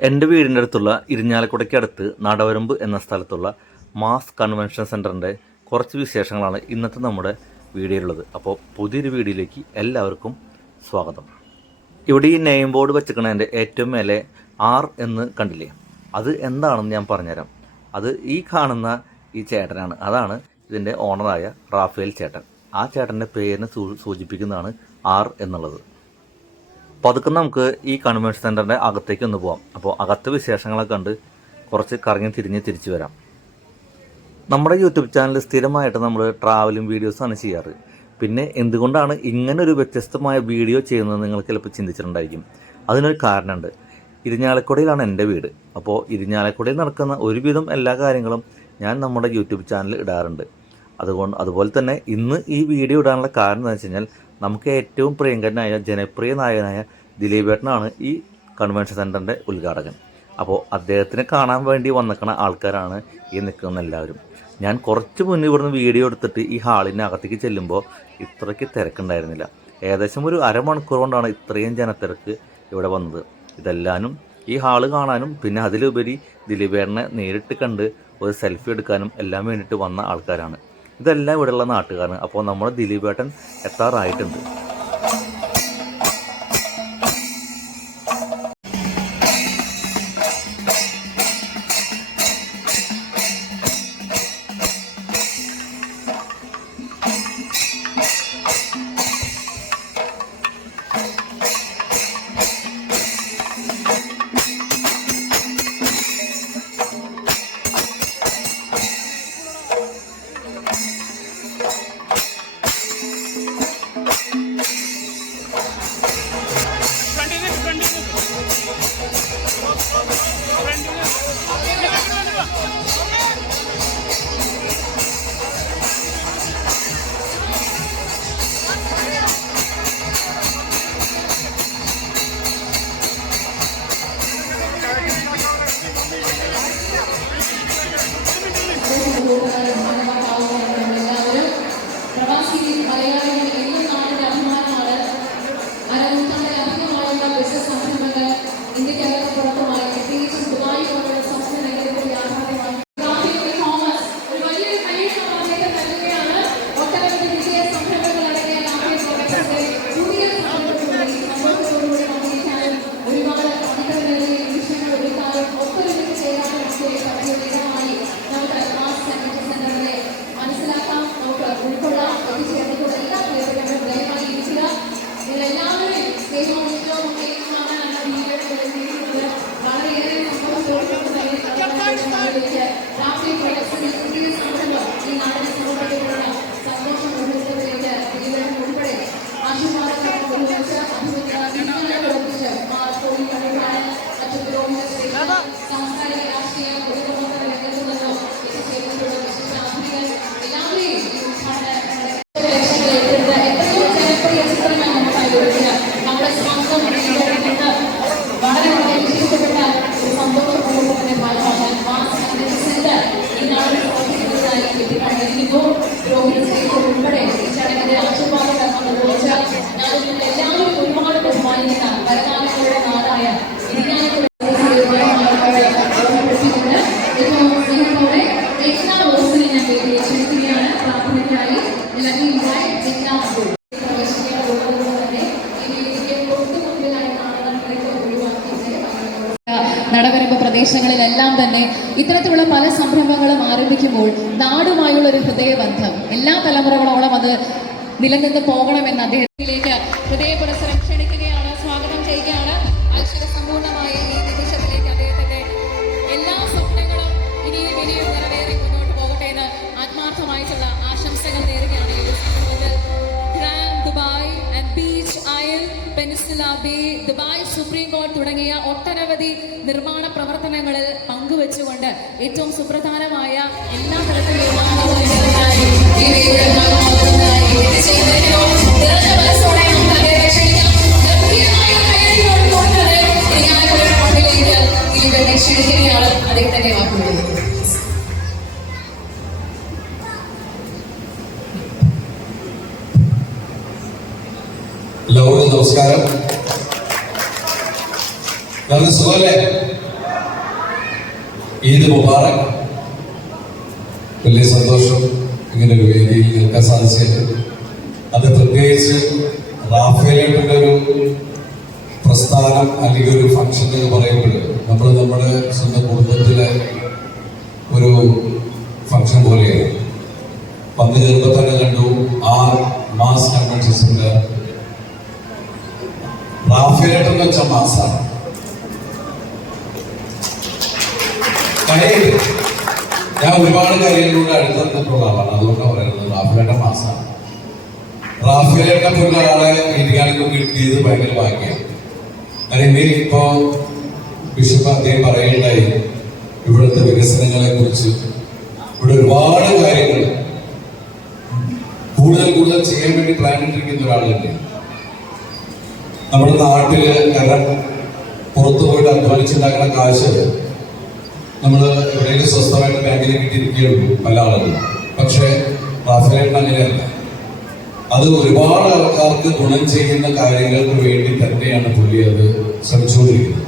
എൻ്റെ വീടിൻ്റെ അടുത്തുള്ള ഇരിഞ്ഞാലക്കുടയ്ക്കടുത്ത് നടവരമ്പ് എന്ന സ്ഥലത്തുള്ള മാസ് കൺവെൻഷൻ സെൻറ്ററിൻ്റെ കുറച്ച് വിശേഷങ്ങളാണ് ഇന്നത്തെ നമ്മുടെ വീഡിയോയിലുള്ളത്. അപ്പോൾ പുതിയൊരു വീഡിയോയിലേക്ക് എല്ലാവർക്കും സ്വാഗതം. ഇവിടെ ഈ നെയിം ബോർഡ് വെച്ചിരിക്കണതിൻ്റെ ഏറ്റവും മേലെ ആർ എന്ന് കണ്ടില്ലേ, അത് എന്താണെന്ന് ഞാൻ പറഞ്ഞുതരാം. അത് ഈ കാണുന്ന ഈ ചേട്ടനാണ്, അതാണ് ഇതിൻ്റെ ഓണറായ റാഫേൽ ചേട്ടൻ. ആ ചേട്ടൻ്റെ പേരിനെ സൂചിപ്പിക്കുന്നതാണ് ആർ എന്നുള്ളത്. അപ്പോൾ അതൊക്കെ നമുക്ക് ഈ കൺവെൻഷൻ സെൻറ്ററിൻ്റെ അകത്തേക്ക് ഒന്ന് പോകാം. അപ്പോൾ അകത്തെ വിശേഷങ്ങളൊക്കെ കണ്ട് കുറച്ച് കറങ്ങി തിരിച്ച് വരാം. നമ്മുടെ യൂട്യൂബ് ചാനൽ സ്ഥിരമായിട്ട് നമ്മൾ ട്രാവലിംഗ് വീഡിയോസാണ് ചെയ്യാറ്. പിന്നെ എന്തുകൊണ്ടാണ് ഇങ്ങനൊരു വ്യത്യസ്തമായ വീഡിയോ ചെയ്യുന്നത് നിങ്ങൾക്ക് ചിലപ്പോൾ ചിന്തിച്ചിട്ടുണ്ടായിരിക്കും. അതിനൊരു കാരണമുണ്ട്. ഇരിഞ്ഞാലക്കുടയിലാണ് എൻ്റെ വീട്. അപ്പോൾ ഇരിഞ്ഞാലക്കുടയിൽ നടക്കുന്ന ഒരുവിധം എല്ലാ കാര്യങ്ങളും ഞാൻ നമ്മുടെ യൂട്യൂബ് ചാനൽ ഇടാറുണ്ട്. അതുപോലെ തന്നെ ഇന്ന് ഈ വീഡിയോ ഇടാനുള്ള കാരണം എന്ന് വെച്ച് കഴിഞ്ഞാൽ നമുക്ക് ഏറ്റവും പ്രിയങ്കരനായ ജനപ്രിയ നായകനായ ദിലീപേട്ടനാണ് ഈ കൺവെൻഷൻ സെൻറ്ററിൻ്റെ ഉദ്ഘാടകൻ. അപ്പോൾ അദ്ദേഹത്തിനെ കാണാൻ വേണ്ടി വന്നിരിക്കുന്ന ആൾക്കാരാണ് ഈ നിൽക്കുന്ന എല്ലാവരും. ഞാൻ കുറച്ച് മുന്നേ ഇവിടുന്ന് വീഡിയോ എടുത്തിട്ട് ഈ ഹാളിൻ്റെ അകത്തേക്ക് ചെല്ലുമ്പോൾ ഇത്രയ്ക്ക് തിരക്കുണ്ടായിരുന്നില്ല. ഏകദേശം ഒരു അരമണിക്കൂർ കൊണ്ടാണ് ഇത്രയും ജനത്തിരക്ക് ഇവിടെ വന്നത്. ഇതെല്ലാനും ഈ ഹാള് കാണാനും പിന്നെ അതിലുപരി ദിലീപേട്ടനെ നേരിട്ട് കണ്ട് ഒരു സെൽഫി എടുക്കാനും എല്ലാം വേണ്ടിയിട്ട് വന്ന ആൾക്കാരാണ്. ഇതെല്ലാം ഇവിടെയുള്ള നാട്ടുകാരാണ്. അപ്പോൾ നമ്മുടെ ദിലീപേട്ടൻ എത്താറായിട്ടുണ്ട്. നടവരമ്പ് പ്രദേശങ്ങളിലെല്ലാം തന്നെ ഇത്തരത്തിലുള്ള പല സംരംഭങ്ങളും ആരംഭിക്കുമ്പോൾ നാടുമായുള്ള ഒരു ഹൃദയബന്ധം എല്ലാ തലമുറകളോളം അത് നിലനിന്ന് പോകണമെന്ന് അദ്ദേഹത്തിലേക്ക് ഹൃദയപുരസ്സരം ക്ഷണിക്കുകയാണ്, സ്വാഗതം ചെയ്യുകയാണ്. അത്ഭുതസമ്പൂർണമായ ഈ നിമിഷത്തിലേക്ക് അദ്ദേഹത്തിന്റെ എല്ലാ സ്വപ്നങ്ങളും ഇനിയും നിറവേറി മുന്നോട്ട് പോകട്ടെ എന്ന് ആത്മാർത്ഥമായിട്ടുള്ള ആശംസകൾ നേരുകയാണ്. Grand Dubai and beach isle, peninsula bay, Dubai supreme കോടതി തുടങ്ങിയ ഒട്ടനവധി നിർമ്മാണ പ്രവർത്തനങ്ങളിൽ പങ്കുവെച്ചുകൊണ്ട് ഏറ്റവും സുപ്രധാനമായ എല്ലാ തരത്തിലുള്ള അദ്ദേഹത്തിന്റെ വാക്കുകൾ. എല്ലാവർക്കും നമസ്കാരം. നല്ല സുഖമല്ലേ? ഈദ് മുബാറക്. വലിയ സന്തോഷം ഇങ്ങനൊരു വേദിയിൽ നിൽക്കാൻ സാധിച്ചത്. അത് പ്രത്യേകിച്ച് റാഫേലിന്റെ ഒരു പ്രസ്ഥാനം അല്ലെങ്കിൽ ഒരു ഫംഗ്ഷൻ എന്ന് പറയുമ്പോൾ നമ്മൾ നമ്മുടെ സ്വന്തം കുടുംബത്തിലെ ഒരു ഫംഗ്ഷൻ പോലെയാണ്. വന്നു കയറുമ്പോൾ തന്നെ കണ്ടു ആ മാസ് കൺവെൻഷൻ സെന്റർ. റാഫേലെന്ന് വെച്ചാൽ മാസാണ്. ഞാൻ ഒരുപാട് കാര്യങ്ങളിലൂടെ അടുത്തിട്ടുള്ള ആളാണ്, അതുകൊണ്ടാണ് പറയുന്നത് റാഫേലേട്ടൻ മാസാണ്. റാഫേലേട്ടനെ പോലുള്ള ആളെ വീട്ടുകാർക്ക് കിട്ടിയത് ഭയങ്കര ഭാഗ്യമാണ്. കാരണം ഇപ്പോ ബിഷപ്പ് അദ്ദേഹം പറയുകയുണ്ടായി ഇവിടുത്തെ വികസനങ്ങളെ കുറിച്ച്. ഇവിടെ ഒരുപാട് കാര്യങ്ങൾ കൂടുതൽ ചെയ്യാൻ വേണ്ടി പ്ലാൻ ഇട്ടിരിക്കുന്ന ഒരാളുണ്ട് നമ്മുടെ നാട്ടില്. കാരണം പുറത്തു പോയിട്ട് അധ്വാനിച്ചുണ്ടാക്കുന്ന കാശ് നമ്മൾ എവിടെയെങ്കിലും സ്വസ്ഥമായിട്ട് ബാങ്കിൽ കിട്ടിയിരിക്കുകയുള്ളൂ പല ആളുകളും. പക്ഷേ റാഫേലേട്ടൻ അങ്ങനെയല്ല. അത് ഒരുപാട് ആൾക്കാർക്ക് ഗുണം ചെയ്യുന്ന കാര്യങ്ങൾക്ക് വേണ്ടി തന്നെയാണ് പുള്ളി അത് ശ്രമിച്ചുകൊണ്ടിരിക്കുന്നത്.